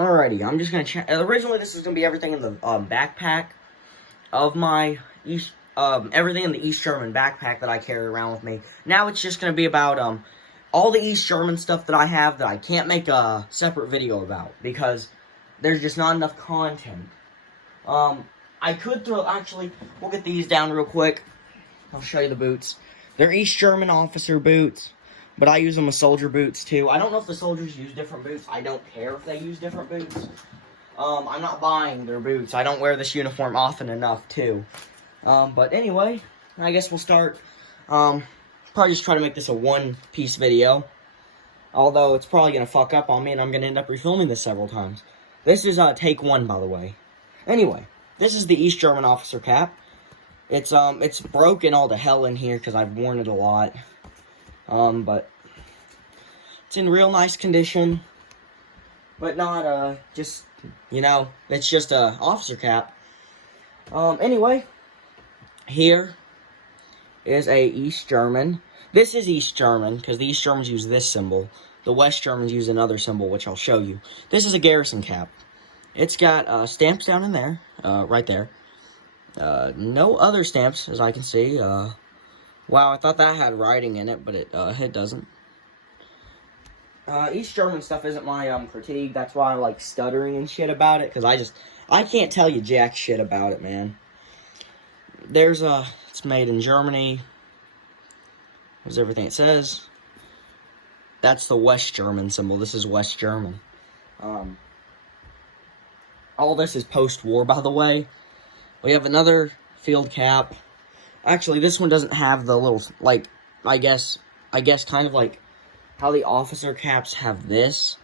Alrighty, I'm just gonna check. Originally, this was gonna be everything in the backpack of my everything in the East German backpack that I carry around with me. Now it's just gonna be about all the East German stuff that I have that I can't make a separate video about because there's just not enough content. I could actually, we'll get these down real quick. I'll show you the boots. They're East German officer boots, but I use them as soldier boots too. I don't know if the soldiers use different boots. I don't care if they use different boots. I'm not buying their boots. I don't wear this uniform often enough too. But anyway, I guess we'll start. Probably just try to make this a one-piece video. Although it's probably going to fuck up on me and I'm going to end up refilming this several times. This is take one, by the way. Anyway, this is the East German officer cap. It's broken all to hell in here because I've worn it a lot. But it's in real nice condition. But not, just, you know, it's just a officer cap. Anyway, here is a East German. This is East German, because the East Germans use this symbol. The West Germans use another symbol, which I'll show you. This is a garrison cap. It's got, stamps down in there, right there. No other stamps, as I can see. Wow, I thought that had writing in it, but it doesn't. East German stuff isn't my, critique. That's why I like stuttering and shit about it, because I can't tell you jack shit about it, man. There's, it's made in Germany. There's everything it says. That's the West German symbol. This is West German. All this is post-war, by the way. We have another field cap. Actually, this one doesn't have the little, like, I guess kind of like how the officer caps have this.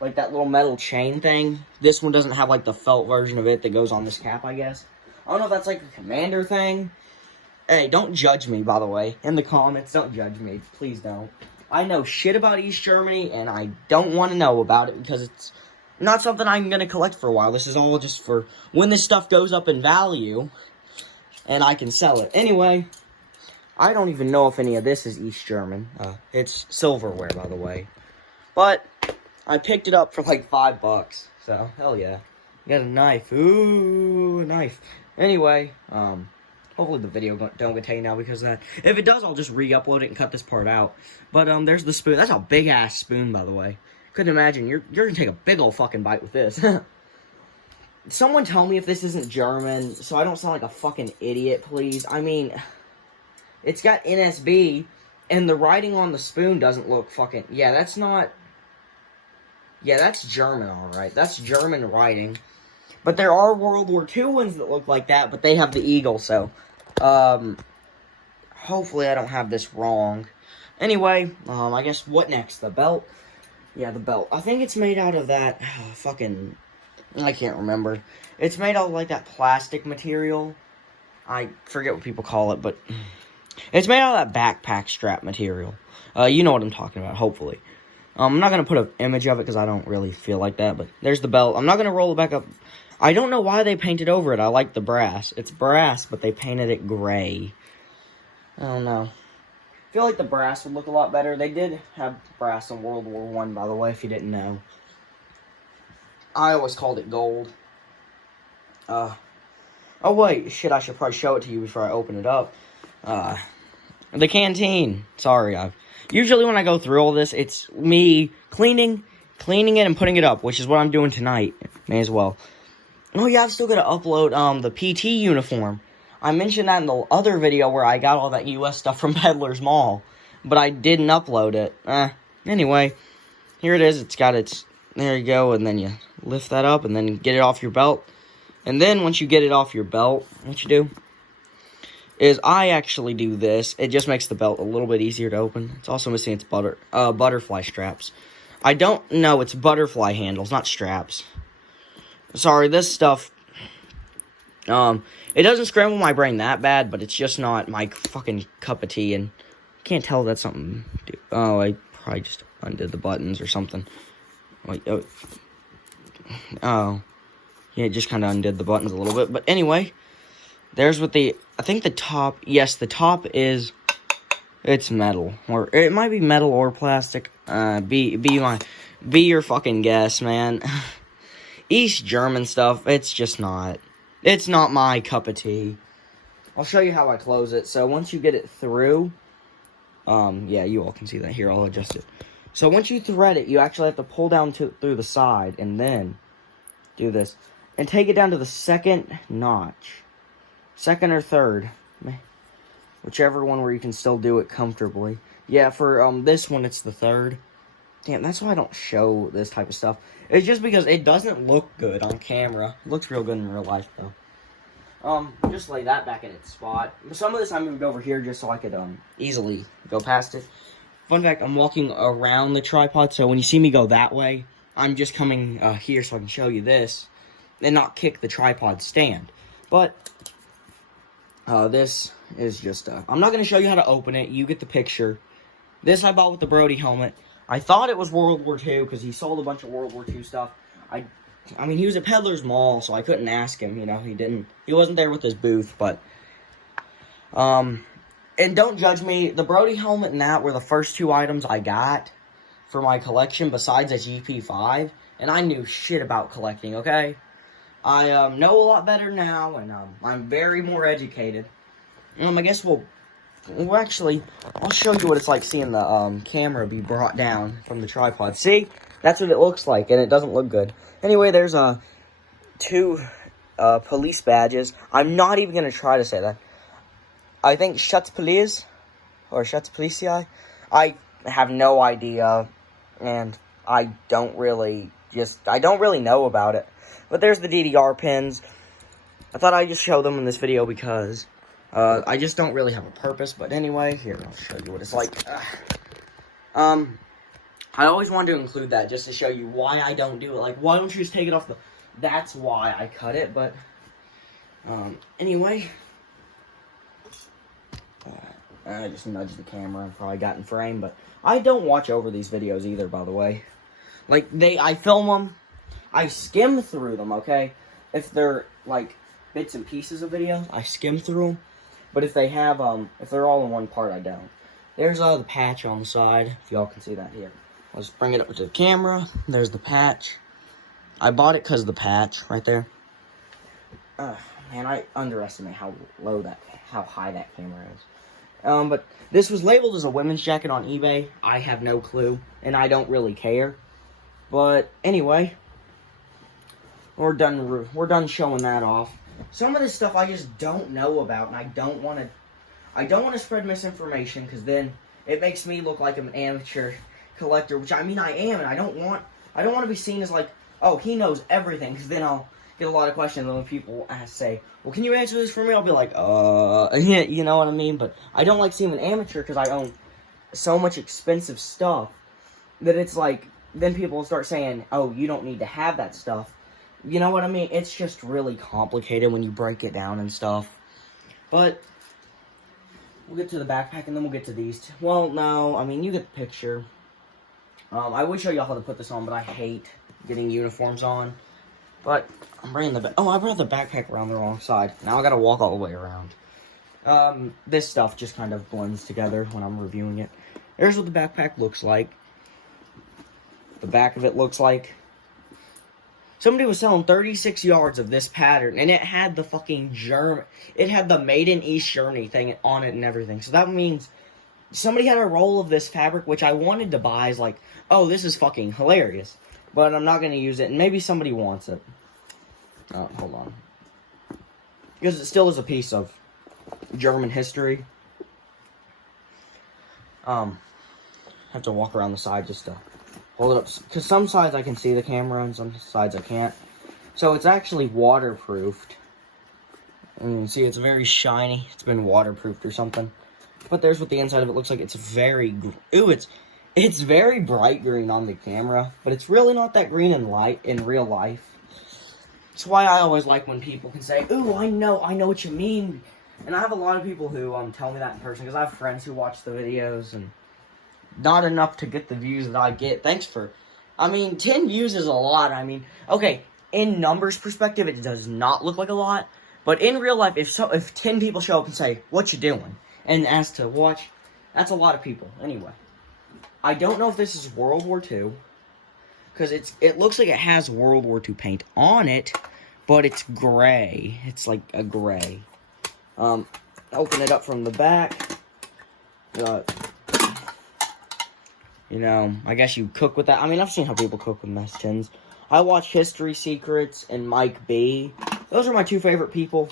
Like that little metal chain thing. This one doesn't have, like, the felt version of it that goes on this cap, I guess. I don't know if that's, like, a commander thing. Hey, don't judge me, by the way. In the comments, don't judge me. Please don't. I know shit about East Germany, and I don't want to know about it because it's not something I'm going to collect for a while. This is all just for when this stuff goes up in value, and I can sell it. Anyway, I don't even know if any of this is East German. It's Silverware, by the way. But I picked it up for like $5, so hell yeah. Got a knife. Ooh, a knife. Anyway, hopefully the video don't get taken out because of that. If it does, I'll just re-upload it and cut this part out. But there's the spoon. That's a big-ass spoon, by the way. Couldn't imagine. You're gonna take a big old fucking bite with this. Someone tell me if this isn't German, so I don't sound like a fucking idiot, please. I mean, it's got NSB, and the writing on the spoon doesn't look fucking... Yeah, that's not... Yeah, that's German, alright. That's German writing. But there are World War II ones that look like that, but they have the eagle, so... hopefully I don't have this wrong. Anyway, I guess what next? The belt? Yeah, the belt. I think it's made out of that fucking... I can't remember. It's made out of, like, that plastic material. I forget what people call it, but... It's made out of that backpack strap material. You know what I'm talking about, hopefully. I'm not going to put an image of it because I don't really feel like that, but there's the belt. I'm not going to roll it back up. I don't know why they painted over it. I like the brass. It's brass, but they painted it gray. I don't know. I feel like the brass would look a lot better. They did have brass in World War I, by the way, if you didn't know. I always called it gold. Oh, wait. Shit, I should probably show it to you before I open it up. The canteen. Sorry, usually when I go through all this, it's me cleaning it and putting it up, which is what I'm doing tonight. May as well. Oh, yeah, I've still got to upload, the PT uniform. I mentioned that in the other video where I got all that US stuff from Peddler's Mall, but I didn't upload it. Anyway, here it is. It's got its, there you go, and then you lift that up and then get it off your belt. And then once you get it off your belt, what you do is I actually do this. It just makes the belt a little bit easier to open. It's also missing its butterfly straps. I don't know, it's butterfly handles, not straps. Sorry, this stuff, it doesn't scramble my brain that bad, but it's just not my fucking cup of tea, and I can't tell that's something. Oh, I probably just undid the buttons or something. Wait, oh, yeah, it just kind of undid the buttons a little bit, but anyway, there's what I think the top, yes, the top is, it's metal, or it might be metal or plastic, be your fucking guess, man. East German stuff, it's not my cup of tea. I'll show you how I close it. So once you get it through, yeah, you all can see that here. I'll adjust it. So once you thread it, you actually have to pull down through the side and then do this. And take it down to the second notch. Second or third. Whichever one where you can still do it comfortably. Yeah, for this one, it's the third. Damn, that's why I don't show this type of stuff. It's just because it doesn't look good on camera. It looks real good in real life, though. Just lay that back in its spot. Some of this I moved over here just so I could, easily go past it. Fun fact, I'm walking around the tripod, so when you see me go that way, I'm just coming, here so I can show you this, and not kick the tripod stand. But, this is just, I'm not going to show you how to open it. You get the picture. This I bought with the Brody helmet. I thought it was World War II, because he sold a bunch of World War II stuff. I mean, he was at Peddler's Mall, so I couldn't ask him, you know, he wasn't there with his booth, but, and don't judge me, the Brody helmet and that were the first two items I got for my collection, besides a GP5, and I knew shit about collecting, okay? I, know a lot better now, and, I'm very more educated. I guess we'll actually, I'll show you what it's like seeing the, camera be brought down from the tripod. See? That's what it looks like, and it doesn't look good. Anyway, there's, two, police badges. I'm not even going to try to say that. I think Schutzpolizei, or Schutzpolizei. I have no idea, and I don't really know about it. But there's the DDR pins. I thought I'd just show them in this video because, I just don't really have a purpose. But anyway, here, I'll show you what it's like. I always wanted to include that just to show you why I don't do it. Like, why don't you just take it off the... That's why I cut it, but... Anyway... I just nudged the camera and probably got in frame, but... I don't watch over these videos either, by the way. Like, I film them, I skim through them, okay? If they're, like, bits and pieces of videos, I skim through them. But if they have, if they're all in one part, I don't. There's, the patch on the side, if y'all can see that here. Let's bring it up to the camera. There's the patch. I bought it because of the patch right there. Man, I underestimate how high that camera is. But this was labeled as a women's jacket on eBay. I have no clue, and I don't really care. But anyway, we're done showing that off. Some of this stuff I just don't know about, and I don't want to spread misinformation because then it makes me look like I'm an amateur collector, which I mean I am, and I don't want to be seen as like, oh, he knows everything, because then I'll get a lot of questions, and when people say, well, can you answer this for me? I'll be like, yeah, you know what I mean? But I don't like seeing an amateur, because I own so much expensive stuff, that it's like, then people will start saying, oh, you don't need to have that stuff. You know what I mean? It's just really complicated when you break it down and stuff. But we'll get to the backpack, and then we'll get to these two. Well, no, I mean, you get the picture. I would show y'all how to put this on, but I hate getting uniforms on. But I'm bringing the I brought the backpack around the wrong side. Now I gotta walk all the way around. This stuff just kind of blends together when I'm reviewing it. Here's what the backpack looks like. The back of it looks like. Somebody was selling 36 yards of this pattern, and it had the fucking it had the Made in East Germany thing on it and everything. So that means somebody had a roll of this fabric, which I wanted to buy, is like, oh, this is fucking hilarious. But I'm not going to use it, and maybe somebody wants it. Oh, hold on. Because it still is a piece of German history. Have to walk around the side just to hold it up. Because some sides I can see the camera, and some sides I can't. So it's actually waterproofed. And you can see it's very shiny. It's been waterproofed or something. But there's what the inside of it looks like. It's very... Ooh, it's very bright green on the camera, but it's really not that green in real life. That's why I always like when people can say, ooh, I know what you mean. And I have a lot of people who tell me that in person, because I have friends who watch the videos, and not enough to get the views that I get. Thanks for... I mean, 10 views is a lot. I mean, okay, in numbers perspective, it does not look like a lot, but in real life, if 10 people show up and say, what you doing? And ask to watch, that's a lot of people. Anyway. I don't know if this is World War II. because it looks like it has World War II paint on it, but it's gray. It's like a gray. Open it up from the back. You know, I guess you cook with that. I mean, I've seen how people cook with mess tins. I watch History Secrets and Mike B. Those are my two favorite people.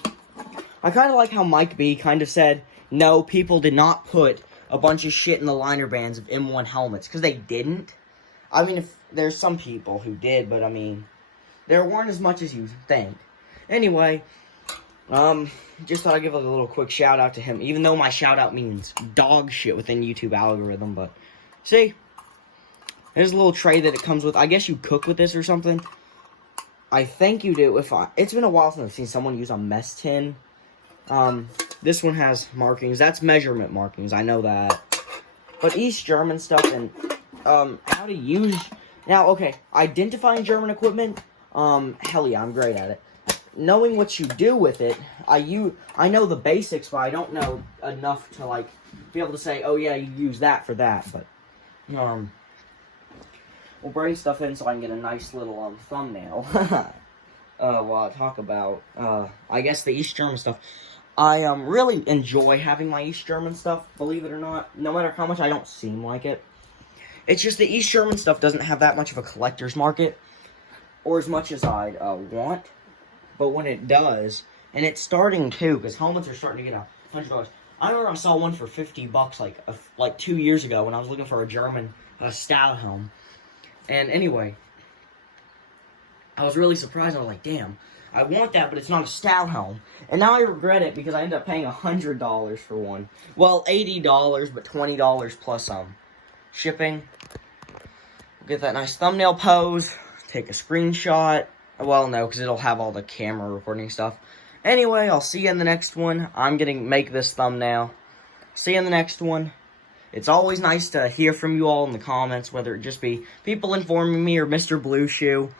I kind of like how Mike B kind of said, no, people did not put a bunch of shit in the liner bands of M1 helmets, because they didn't. I mean, if there's some people who did, but I mean, there weren't as much as you think. Anyway, just thought I'd give a little quick shout out to him, even though my shout out means dog shit within YouTube algorithm, but see, there's a little tray that it comes with. I guess you cook with this or something. I think you do. It's been a while since I've seen someone use a mess tin. This one has markings. That's measurement markings. I know that. But East German stuff and, how to use... Now, okay, identifying German equipment, hell yeah, I'm great at it. Knowing what you do with it, I know the basics, but I don't know enough to, like, be able to say, oh yeah, you use that for that, but, we'll bring stuff in so I can get a nice little, thumbnail. While I talk about, I guess the East German stuff. I, really enjoy having my East German stuff, believe it or not. No matter how much I don't seem like it. It's just the East German stuff doesn't have that much of a collector's market. Or as much as I'd, want. But when it does, and it's starting to, because helmets are starting to get $100. I remember I saw one for $50 like 2 years ago when I was looking for a German, style helm. And anyway, I was really surprised. I was like, damn, I want that, but it's not a style helm. And now I regret it because I ended up paying $100 for one. Well, $80, but $20 plus shipping. Get that nice thumbnail pose. Take a screenshot. Well, no, because it'll have all the camera recording stuff. Anyway, I'll see you in the next one. I'm going to make this thumbnail. See you in the next one. It's always nice to hear from you all in the comments, whether it just be people informing me or Mr. Blue Shoe.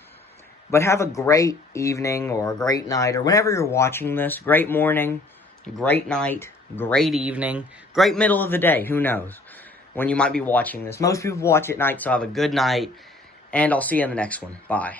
But have a great evening or a great night or whenever you're watching this. Great morning, great night, great evening, great middle of the day. Who knows when you might be watching this. Most people watch at night, so have a good night. And I'll see you in the next one. Bye.